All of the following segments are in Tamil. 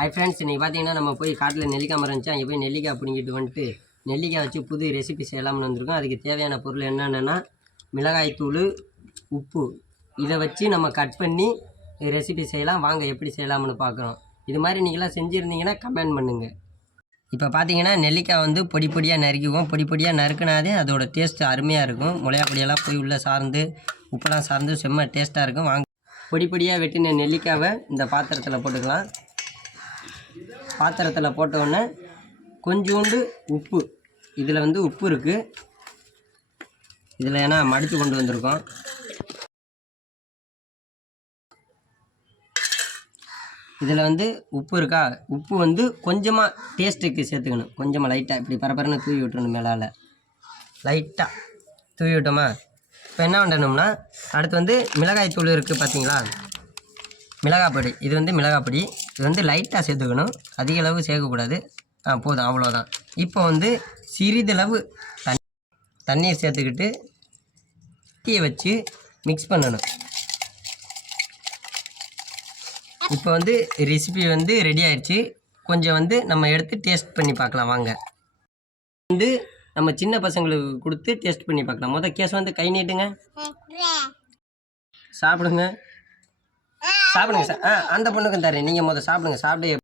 ஹை ஃப்ரெண்ட்ஸ், இன்றைக்கி பார்த்தீங்கன்னா நம்ம போய் காட்டில் நெல்லிக்காய் மரம் இருந்துச்சு. அங்கே போய் நெல்லிக்காய் பிடிங்கிட்டு வந்துட்டு நெல்லிக்காய் வச்சு புது ரெசிபி செய்யலாம்னு வந்திருக்கோம். அதுக்கு தேவையான பொருள் என்னென்னா மிளகாய்த்தூள், உப்பு. இதை வச்சு நம்ம கட் பண்ணி ரெசிபி செய்யலாம். வாங்க எப்படி செய்யலாம்னு பார்க்குறோம். இது மாதிரி நீங்களாம் செஞ்சுருந்தீங்கன்னா கமெண்ட் பண்ணுங்கள். இப்போ பார்த்தீங்கன்னா நெல்லிக்காய் வந்து பொடி பொடியாக நறுக்குவோம். பொடி பொடியாக நறுக்குனாதே அதோட டேஸ்ட்டு அருமையாக இருக்கும். மிளகா பொடியெல்லாம் போய் உள்ளே சார்ந்து உப்பெல்லாம் சார்ந்து செம்ம டேஸ்ட்டாக இருக்கும். வாங்க பொடி பொடியாக வெட்டின நெல்லிக்காவை இந்த பாத்திரத்தில் போட்டுக்கலாம். பாத்திரத்தில் போட்டோடனே கொஞ்சோண்டு உப்பு, இதில் வந்து உப்பு இருக்குது. இதில் ஏன்னா மடித்து கொண்டு வந்திருக்கோம். இதில் வந்து உப்பு இருக்கா, உப்பு வந்து கொஞ்சமாக டேஸ்ட்டுக்கு சேர்த்துக்கணும். கொஞ்சமாக லைட்டாக இப்படி பரபரன்னு தூவி விட்டுறணும். மேலால் லைட்டாக தூவி விட்டோமா. இப்போ என்ன பண்ணணும்னா அடுத்து வந்து மிளகாய் தூள் இருக்குது பார்த்தீங்களா, மிளகாய் பொடி. இது வந்து மிளகாய் பொடி. இது வந்து லைட்டாக சேர்த்துக்கணும், அதிக அளவு சேர்க்கக்கூடாது. போதும், அவ்வளோதான். இப்போ வந்து சிறிதளவு தண்ணீர் சேர்த்துக்கிட்டு டீயை வச்சு மிக்ஸ் பண்ணணும். இப்போ வந்து ரெசிபி வந்து ரெடி ஆயிடுச்சு. கொஞ்சம் வந்து நம்ம எடுத்து டேஸ்ட் பண்ணி பார்க்கலாம். வாங்க வந்து நம்ம சின்ன பசங்களுக்கு கொடுத்து டேஸ்ட் பண்ணி பார்க்கலாம். கேஸ் வந்து கை நீட்டுங்க, சாப்பிடுங்க. சாப்பிடுங்க சார். அந்த பொண்ணுக்கும் தரேன், நீங்கள் சாப்பிடுங்க. சாப்பிடு.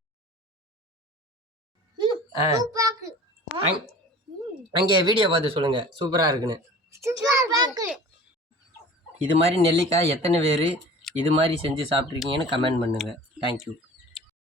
அங்கே வீடியோ பார்த்து சொல்லுங்கள் சூப்பராக இருக்குன்னு. இது மாதிரி நெல்லிக்காய் எத்தனை பேர் இது மாதிரி செஞ்சு சாப்பிட்ருக்கீங்கன்னு கமெண்ட் பண்ணுங்கள். தேங்க்யூ.